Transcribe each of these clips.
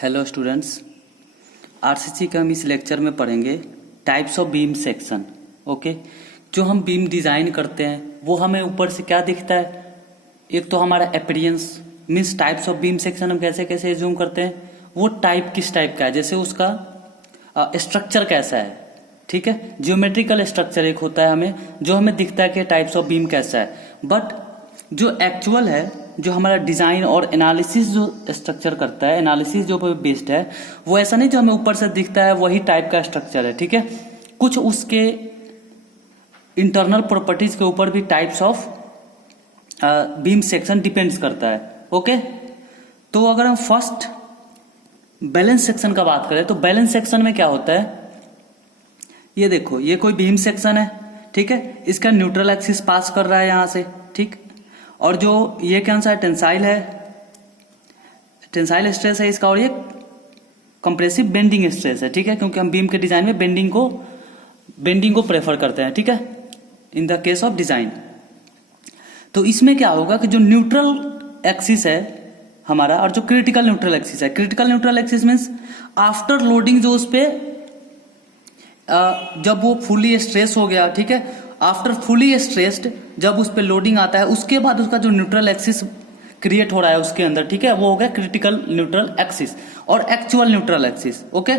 Hello students, RCC का हम इस लेक्चर में पढ़ेंगे types of beam section. Okay, जो हम बीम डिज़ाइन करते हैं वो हमें ऊपर से क्या दिखता है। एक तो हमारा appearance means types of beam section हम कैसे कैसे एज्यूम करते हैं, वो टाइप किस टाइप का है, जैसे उसका स्ट्रक्चर कैसा है। ठीक है, जियोमेट्रिकल स्ट्रक्चर एक होता है हमें जो हमें दिखता है कि टाइप्स ऑफ बीम कैसा है, बट जो एक्चुअल है, जो हमारा डिज़ाइन और एनालिसिस जो स्ट्रक्चर करता है, एनालिसिस जो बेस्ड है, वो ऐसा नहीं जो हमें ऊपर से दिखता है वही टाइप का स्ट्रक्चर है। ठीक है, कुछ उसके इंटरनल प्रॉपर्टीज के ऊपर भी types of beam section depends करता है। ओके, तो अगर हम फर्स्ट बैलेंस सेक्शन का बात करें तो बैलेंस सेक्शन में क्या होता है, ये देखो, ये कोई बीम सेक्शन है। ठीक है, इसका न्यूट्रल एक्सिस पास कर रहा है यहाँ से। ठीक, और जो ये कौन सा है, टेंसाइल है, टेंसाइल स्ट्रेस है इसका, और ये कंप्रेसिव बेंडिंग स्ट्रेस है। ठीक है, क्योंकि हम बीम के डिजाइन में बेंडिंग को प्रेफर करते हैं। ठीक है, in the case of design. तो इसमें क्या होगा कि जो न्यूट्रल एक्सिस है हमारा और जो क्रिटिकल न्यूट्रल एक्सिस है, critical neutral axis means after loading जो उस पर जब वो फुली स्ट्रेस हो गया, ठीक है, आफ्टर फुली स्ट्रेस्ड जब उस पर लोडिंग आता है उसके बाद उसका जो न्यूट्रल एक्सिस क्रिएट हो रहा है उसके अंदर, ठीक है, वो हो गया क्रिटिकल न्यूट्रल एक्सिस और actual neutral axis. Okay,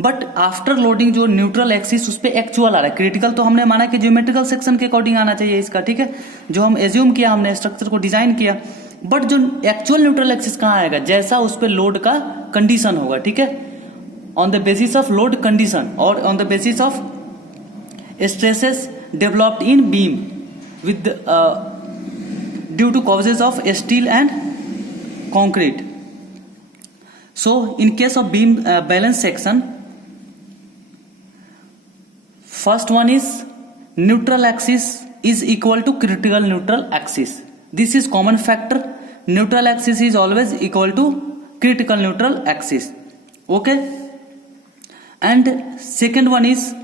but after loading जो न्यूट्रल एक्सिस उस पर एक्चुअल आ रहा है, क्रिटिकल तो हमने माना कि ज्योमेट्रिकल सेक्शन के अकॉर्डिंग आना चाहिए इसका। ठीक है, जो हम एज्यूम किया, हमने स्ट्रक्चर को डिजाइन किया, बट जो एक्चुअल न्यूट्रल एक्सिस कहाँ आएगा, जैसा उस पर लोड का कंडीशन होगा। ठीक है, on the basis of load condition और on the basis of stresses developed in beam with due to causes of steel and concrete. So in case of beam balance section, first one is neutral axis is equal to critical neutral axis. This is common factor. Neutral axis is always equal to critical neutral axis. Okay, and second one is,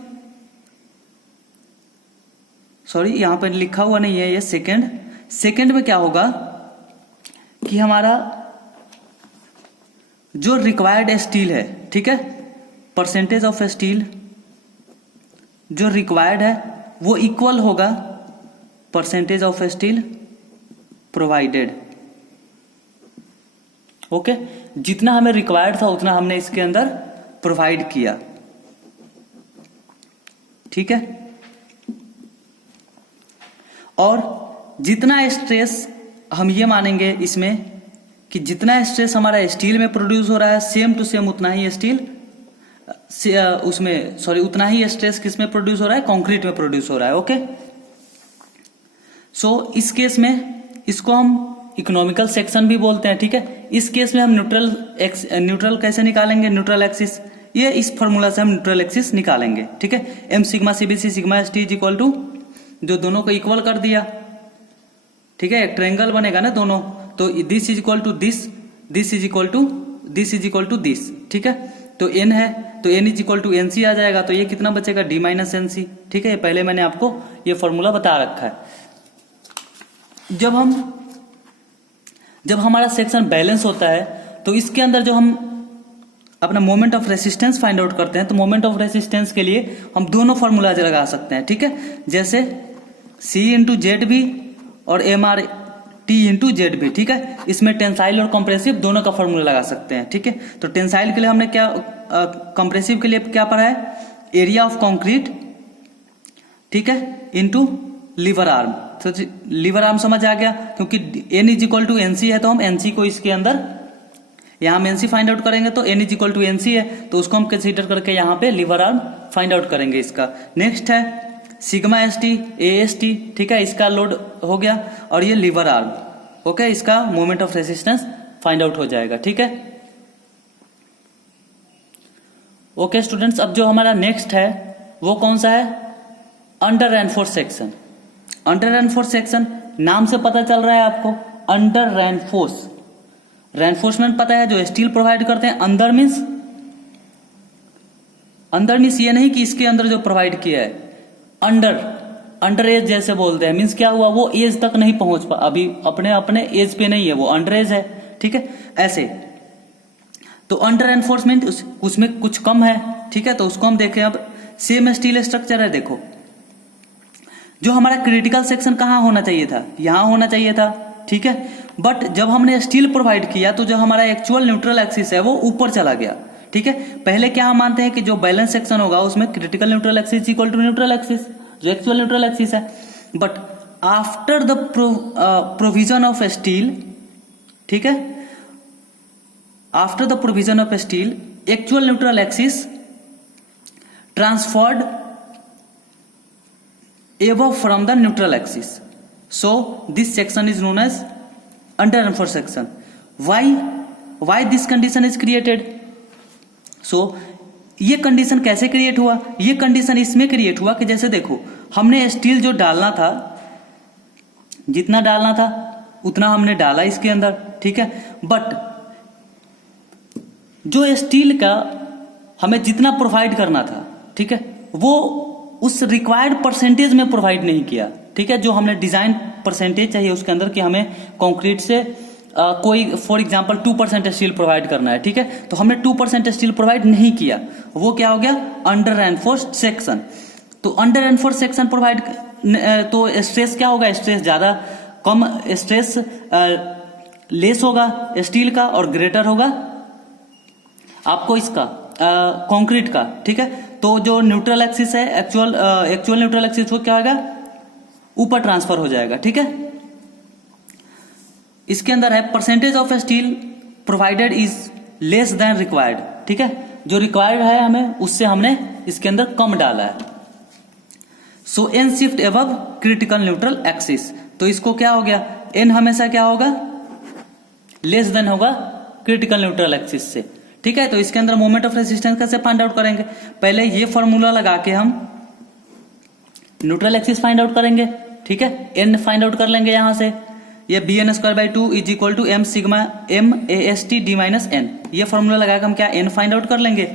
sorry यहाँ पर लिखा हुआ नहीं है ये second में क्या होगा कि हमारा जो रिक्वायर्ड स्टील है, ठीक है, परसेंटेज ऑफ स्टील जो रिक्वायर्ड है वो इक्वल होगा percentage of steel provided. Okay, जितना हमें रिक्वायर्ड था उतना हमने इसके अंदर प्रोवाइड किया। ठीक है, और जितना स्ट्रेस हम ये मानेंगे इसमें कि जितना स्ट्रेस हमारा स्टील में प्रोड्यूस हो रहा है सेम टू सेम उतना ही स्टील उसमें उतना ही स्ट्रेस किस में प्रोड्यूस हो रहा है, कंक्रीट में प्रोड्यूस हो रहा है। ओके, सो इस केस में इसको हम इकोनॉमिकल सेक्शन भी बोलते हैं। ठीक है, इस केस में हम न्यूट्रल कैसे निकालेंगे, न्यूट्रल एक्सिस, ये इस फॉर्मूला से हम न्यूट्रल एक्सिस निकालेंगे। ठीक है, M sigma CBC sigma S T is equal to, जो दोनों को इक्वल कर दिया, ठीक है, एक ट्रायंगल बनेगा ना दोनों, तो this is equal to this, this is equal to this is equal to this. ठीक है, तो n है तो n is equal to NC आ जाएगा, तो ये कितना बचेगा, d माइनस NC। ठीक है, पहले मैंने आपको ये फॉर्मूला बता रखा है। जब हमारा सेक्शन बैलेंस होता है तो इसके अंदर जो हम अपना moment of resistance find out करते हैं, तो मोमेंट ऑफ रेसिस्टेंस के लिए हम दोनों फॉर्मूला लगा सकते हैं। ठीक है, जैसे C इंटू जेड भी और MRT इंटू जेड भी। ठीक है, इसमें टेंसाइल और कंप्रेसिव दोनों का फॉर्मूला लगा सकते हैं। ठीक है, तो टेंसाइल के लिए हमने क्या, कंप्रेसिव के लिए क्या पढ़ा है, एरिया ऑफ कंक्रीट, ठीक है, इंटू लीवर आर्म। तो लीवर आर्म समझ आ गया, क्योंकि N is equal to NC है तो हम NC को इसके अंदर, यहाँ हम NC फाइंड आउट करेंगे तो N is equal to NC है तो उसको हम कंसीडर करके यहाँ पे लीवर आर्म फाइंड आउट करेंगे इसका। नेक्स्ट है सिग्मा ST AST, ठीक है, इसका लोड हो गया, और ये लीवर आर्म। ओके, इसका moment of resistance find out हो जाएगा। ठीक है, ओके स्टूडेंट्स, अब जो हमारा नेक्स्ट है वो कौन सा है, under reinforce section. Under reinforce section नाम से पता चल रहा है आपको, अंडर रेनफोर्स, रेनफोर्समेंट पता है जो स्टील प्रोवाइड करते हैं। अंदर मीन्स ये नहीं कि इसके अंदर जो प्रोवाइड किया है, अंडर एज जैसे बोलते हैं, मीन्स क्या हुआ, वो एज तक नहीं पहुंच पा, अभी अपने एज पे नहीं है, वो अंडर एज है। ठीक है, ऐसे तो अंडर एनफोर्समेंट उसमें कुछ कम है, ठीक है, तो उसको हम देखें। अब सेम स्टील स्ट्रक्चर है, देखो जो हमारा क्रिटिकल सेक्शन कहाँ होना चाहिए था, यहाँ होना चाहिए था, ठीक है, बट जब हमने स्टील प्रोवाइड किया तो जो हमारा एक्चुअल न्यूट्रल एक्सिस है वो ऊपर चला गया, ठीक है। पहले क्या हम मानते हैं कि जो बैलेंस सेक्शन होगा उसमें critical neutral axis equal to neutral axis, जो एक्चुअल न्यूट्रल एक्सिस है, but after the provision of steel, ठीक है, after the provision of steel actual neutral axis transferred above from the neutral axis, so this section is known as under enforced section. Why this condition is created? So ये condition कैसे create हुआ? ये condition इसमें create हुआ कि जैसे देखो हमने स्टील जो डालना था, जितना डालना था उतना हमने डाला इसके अंदर, ठीक है, बट जो स्टील का हमें जितना प्रोवाइड करना था, ठीक है, वो उस रिक्वायर्ड परसेंटेज में प्रोवाइड नहीं किया, ठीक है, जो हमने डिजाइन परसेंटेज चाहिए उसके अंदर कि हमें कंक्रीट से कोई फॉर एग्जांपल 2% स्टील प्रोवाइड करना है, ठीक है, तो हमने 2% स्टील प्रोवाइड नहीं किया, वो क्या हो गया? Under enforced section. तो अंडर एनफोर्स्ड सेक्शन प्रोवाइड तो स्ट्रेस क्या होगा? स्ट्रेस ज्यादा, कम स्ट्रेस लेस होगा स्टील का और ग्रेटर होगा आपको इसका कंक्रीट का, ठीक है। तो जो न्यूट्रल एक्सिस है, एक्चुअल न्यूट्रल एक्सिस वो क्या होगा? ऊपर ट्रांसफर हो जाएगा, ठीक है। इसके अंदर है percentage of steel provided is less than required, ठीक है, जो रिक्वायर्ड है हमें उससे हमने इसके अंदर कम डाला है। So N shift above critical neutral axis, तो इसको क्या हो गया? एन हमेशा क्या होगा? लेस देन होगा क्रिटिकल न्यूट्रल एक्सिस से, ठीक है। तो इसके अंदर मोमेंट ऑफ रेजिस्टेंस कैसे फाइंड आउट करेंगे? पहले ये फॉर्मूला लगा के हम न्यूट्रल एक्सिस फाइंड आउट करेंगे, ठीक है, एन फाइंड आउट कर लेंगे यहां से, ये B N square by 2 is equal to M sigma M A S T D minus N, ये फॉर्मूला लगा के हम क्या एन फाइंड आउट कर लेंगे।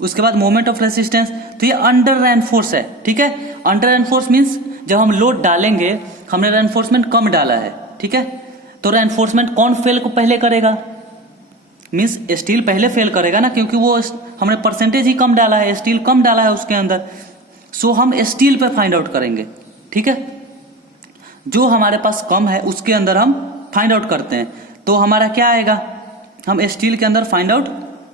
उसके बाद मोमेंट ऑफ रेजिस्टेंस, तो ये अंडर रेनफोर्स है, ठीक है। अंडर रेनफोर्स मीन्स जब हम लोड डालेंगे, हमने रेनफोर्समेंट कम डाला है, ठीक है, तो रेनफोर्समेंट कौन फेल को पहले करेगा? मीन्स स्टील पहले फेल करेगा ना, क्योंकि वो हमने परसेंटेज ही कम डाला है, स्टील कम डाला है उसके अंदर। सो हम स्टील पे फाइंड आउट करेंगे, ठीक है, जो हमारे पास कम है उसके अंदर हम फाइंड आउट करते हैं। तो हमारा क्या आएगा? हम स्टील के अंदर फाइंड आउट,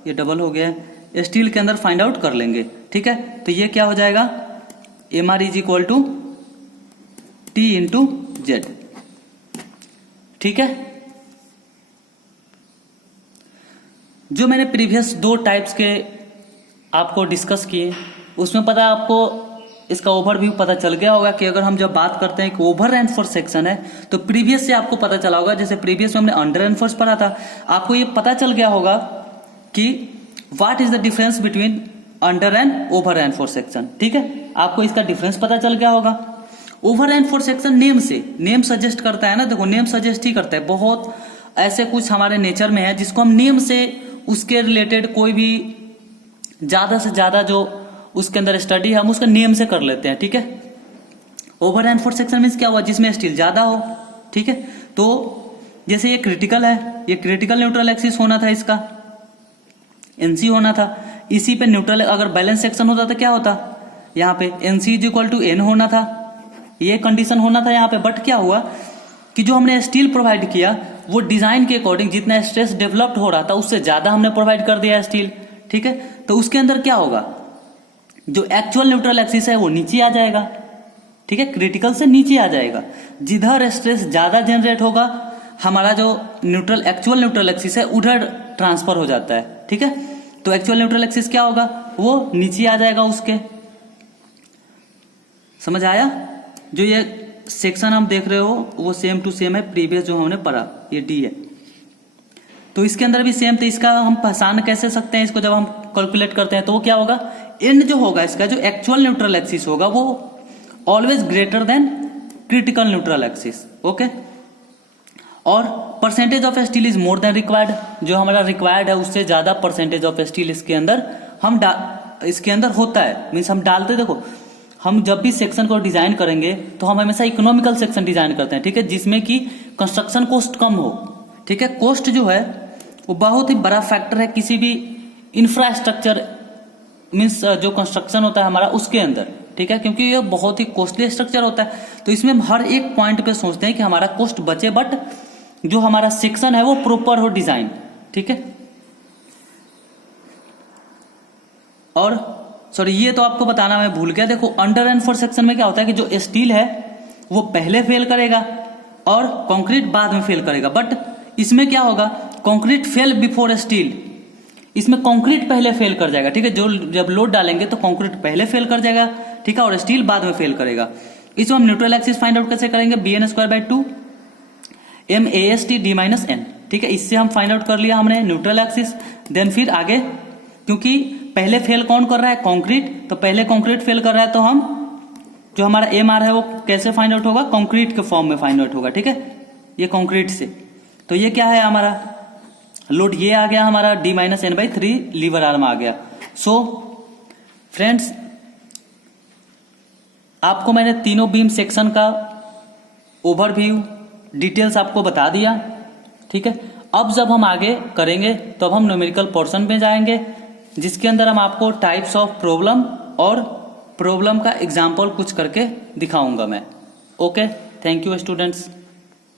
ये डबल हो गया है, स्टील के अंदर फाइंड आउट कर लेंगे, ठीक है। तो ये क्या हो जाएगा? M R is equal to T into Z, ठीक है। जो मैंने प्रीवियस 2 टाइप्स के आपको डिस्कस किए, उसमें पता आपको इसका ओवरव्यू पता चल गया होगा कि अगर हम जब बात करते हैं कि ओवर एनफोर्स सेक्शन है, तो प्रीवियस से आपको पता चला होगा, जैसे प्रीवियस में हमने अंडर एनफोर्स पढ़ा था, आपको ये पता चल गया होगा कि what is the difference between under and over enforce section, ठीक है, आपको इसका डिफरेंस पता चल गया होगा। Over enforce section name suggest करता है ना, देखो नेम सजेस्ट ही करता है, बहुत ऐसे कुछ हमारे नेचर में है जिसको हम नेम से उसके रिलेटेड कोई भी ज्यादा से ज्यादा जो उसके अंदर स्टडी है हम उसका नेम से कर लेते हैं, ठीक है। ओवर एनफोर्स सेक्शन मीन्स क्या हुआ? जिसमें स्टील ज्यादा हो, ठीक है। तो जैसे ये क्रिटिकल है, ये क्रिटिकल न्यूट्रल एक्सिस होना था, इसका एनसी होना था, इसी पे न्यूट्रल अगर बैलेंस सेक्शन होता तो क्या होता? यहाँ पे NC is equal to N होना था, ये कंडीशन होना था यहाँ पे। बट क्या हुआ कि जो हमने स्टील प्रोवाइड किया वो डिजाइन के अकॉर्डिंग जितना स्ट्रेस डेवलप्ड हो रहा था उससे ज्यादा हमने प्रोवाइड कर दिया स्टील, ठीक है। तो उसके अंदर क्या होगा? जो एक्चुअल न्यूट्रल एक्सिस है वो नीचे आ जाएगा, ठीक है, क्रिटिकल से नीचे आ जाएगा। जिधर स्ट्रेस ज्यादा जनरेट होगा हमारा जो एक्चुअल न्यूट्रल एक्सिस है उधर ट्रांसफर हो जाता है, ठीक है। तो एक्चुअल न्यूट्रल एक्सिस क्या होगा? वो नीचे आ जाएगा उसके। समझ आया? जो ये सेक्शन हम देख रहे हो वो सेम टू सेम है प्रीवियस जो हमने पढ़ा, ये डी है। तो इसके अंदर भी सेम, तो इसका हम पहचान कैसे सकते हैं? इसको जब हम कैलकुलेट करते हैं तो वो क्या होगा? एन जो होगा इसका, जो एक्चुअल न्यूट्रल एक्सिस होगा वो always greater than critical neutral axis, okay. और percentage of steel is more than required, जो हमारा रिक्वायर्ड है उससे ज्यादा परसेंटेज ऑफ स्टील इसके अंदर इसके अंदर होता है। मीन्स हम डालते, देखो हम जब भी सेक्शन को डिजाइन करेंगे तो हम हमेशा इकोनॉमिकल सेक्शन डिजाइन करते हैं, ठीक है, जिसमें कि कंस्ट्रक्शन कॉस्ट कम हो, ठीक है। कॉस्ट जो है वो बहुत ही बड़ा फैक्टर है किसी भी इंफ्रास्ट्रक्चर मीन्स जो कंस्ट्रक्शन होता है हमारा उसके अंदर, ठीक है, क्योंकि ये बहुत ही कॉस्टली स्ट्रक्चर होता है। तो इसमें हम हर एक पॉइंट पे सोचते हैं कि हमारा कॉस्ट बचे, बट जो हमारा सेक्शन है वो प्रॉपर हो डिजाइन, ठीक है। और सॉरी ये तो आपको बताना मैं भूल गया, देखो अंडर एंड फोर सेक्शन में क्या होता है कि जो स्टील है वो पहले फेल करेगा और कंक्रीट बाद में फेल करेगा, बट इसमें क्या होगा, कंक्रीट फेल बिफोर स्टील, इसमें कंक्रीट पहले फेल कर जाएगा, ठीक है। जो जब लोड डालेंगे तो कंक्रीट पहले फेल कर जाएगा, ठीक है, और स्टील बाद में फेल करेगा। इसमें हम न्यूट्रल एक्सिस फाइंड आउट कैसे करेंगे, bn²/2 MAST(d-n), ठीक है। इससे हम फाइंड आउट कर लिया हमने न्यूट्रल एक्सिस। देन फिर आगे, क्योंकि पहले फेल कौन कर रहा है, कंक्रीट, तो पहले कंक्रीट फेल कर रहा है तो हम जो हमारा MR है वो कैसे फाइंड आउट होगा, कंक्रीट के फॉर्म में फाइंड आउट होगा, ठीक है, ये कंक्रीट से। तो ये क्या है हमारा लोड, ये आ गया हमारा d-n/3 लीवर आर्म आ गया। सो फ्रेंड्स, आपको मैंने तीनों बीम सेक्शन का ओवरव्यू डिटेल्स आपको बता दिया, ठीक है। अब जब हम आगे करेंगे तो अब हम न्यूमेरिकल पोर्शन में जाएंगे, जिसके अंदर हम आपको टाइप्स ऑफ प्रॉब्लम और प्रॉब्लम का एग्जाम्पल कुछ करके दिखाऊंगा मैं। Okay, thank you students.